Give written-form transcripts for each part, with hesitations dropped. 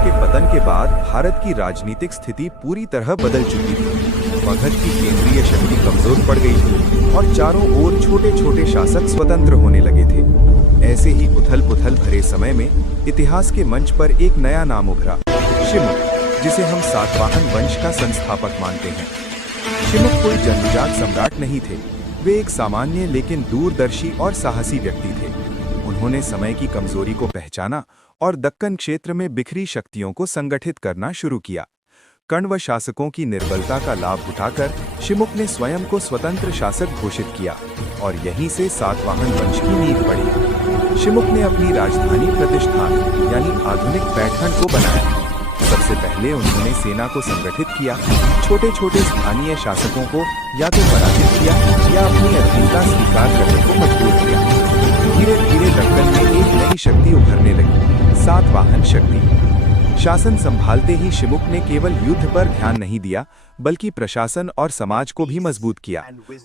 के पतन के बाद भारत की राजनीतिक स्थिति पूरी तरह बदल चुकी थी। मगध की केंद्रीय शक्ति कमजोर पड़ गई थी और चारों ओर छोटे छोटे शासक स्वतंत्र होने लगे थे। ऐसे ही उथल पुथल भरे समय में इतिहास के मंच पर एक नया नाम उभरा, शिमुक, जिसे हम सातवाहन वंश का संस्थापक मानते हैं। शिमुक कोई जन्मजात सम्राट नहीं थे, वे एक सामान्य लेकिन दूरदर्शी और साहसी व्यक्ति थे। उन्होंने समय की कमजोरी को पहचाना और दक्कन क्षेत्र में बिखरी शक्तियों को संगठित करना शुरू किया। कण्व शासकों की निर्बलता का लाभ उठाकर शिमुक ने स्वयं को स्वतंत्र शासक घोषित किया और यहीं से सातवाहन वंश की नींव पड़ी। शिमुक ने अपनी राजधानी प्रतिष्ठान यानी आधुनिक पैठण को बनाया। सबसे पहले उन्होंने सेना को संगठित किया, छोटे छोटे स्थानीय शासकों को या तो पराजित किया या अपनी अधीनता स्वीकार करने को मजबूर किया। धीरे धीरे दक्कन में एक नई शक्ति उभरने लगी, सातवाहन शक्ति। शासन संभालते ही शिमुक ने केवल युद्ध पर ध्यान नहीं दिया, बल्कि प्रशासन और समाज को भी मजबूत किया।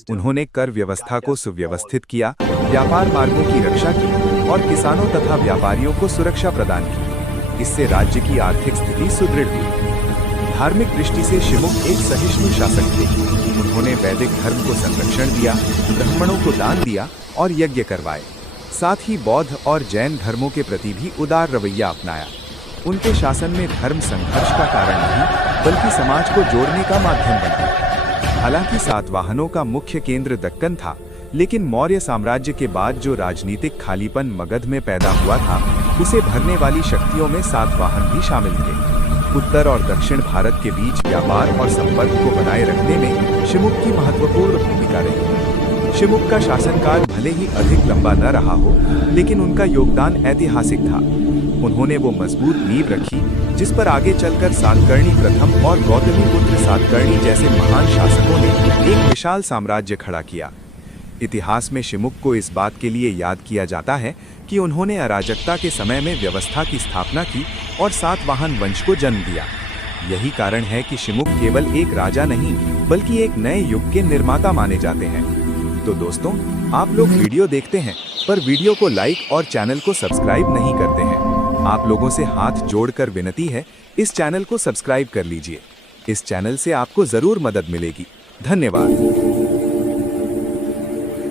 उन्होंने कर व्यवस्था को सुव्यवस्थित किया, व्यापार मार्गों की रक्षा की और किसानों तथा व्यापारियों को सुरक्षा प्रदान की। इससे राज्य की आर्थिक स्थिति सुदृढ़ हुई। धार्मिक दृष्टि से शिमुक एक सहिष्णु शासक थे। उन्होंने वैदिक धर्म को संरक्षण दिया, ब्राह्मणों को दान दिया और यज्ञ करवाए। साथ ही बौद्ध और जैन धर्मों के प्रति भी उदार रवैया अपनाया। उनके शासन में धर्म संघर्ष का कारण नहीं, बल्कि समाज को जोड़ने का माध्यम बना। हालांकि सातवाहनों का मुख्य केंद्र दक्कन था, लेकिन मौर्य साम्राज्य के बाद जो राजनीतिक खालीपन मगध में पैदा हुआ था, उसे भरने वाली शक्तियों में सातवाहन भी शामिल थे। उत्तर और दक्षिण भारत के बीच व्यापार और संपर्क को बनाए रखने में शिमुक की महत्वपूर्ण भूमिका रही। शिमुक का शासनकाल भले ही अधिक लंबा न रहा हो, लेकिन उनका योगदान ऐतिहासिक था। उन्होंने वो मजबूत नींव रखी जिस पर आगे चलकर सातकर्णी प्रथम और गौतमीपुत्र सातकर्णी जैसे महान शासकों ने एक विशाल साम्राज्य खड़ा किया। इतिहास में शिमुक को इस बात के लिए याद किया जाता है कि उन्होंने अराजकता के समय में व्यवस्था की स्थापना की और सातवाहन वंश को जन्म दिया। यही कारण है कि शिमुक केवल एक राजा नहीं, बल्कि एक नए युग के निर्माता माने जाते हैं। तो दोस्तों, आप लोग वीडियो देखते हैं पर वीडियो को लाइक और चैनल को सब्सक्राइब नहीं करते हैं। आप लोगों से हाथ जोड़कर विनती है, इस चैनल को सब्सक्राइब कर लीजिए। इस चैनल से आपको जरूर मदद मिलेगी। धन्यवाद।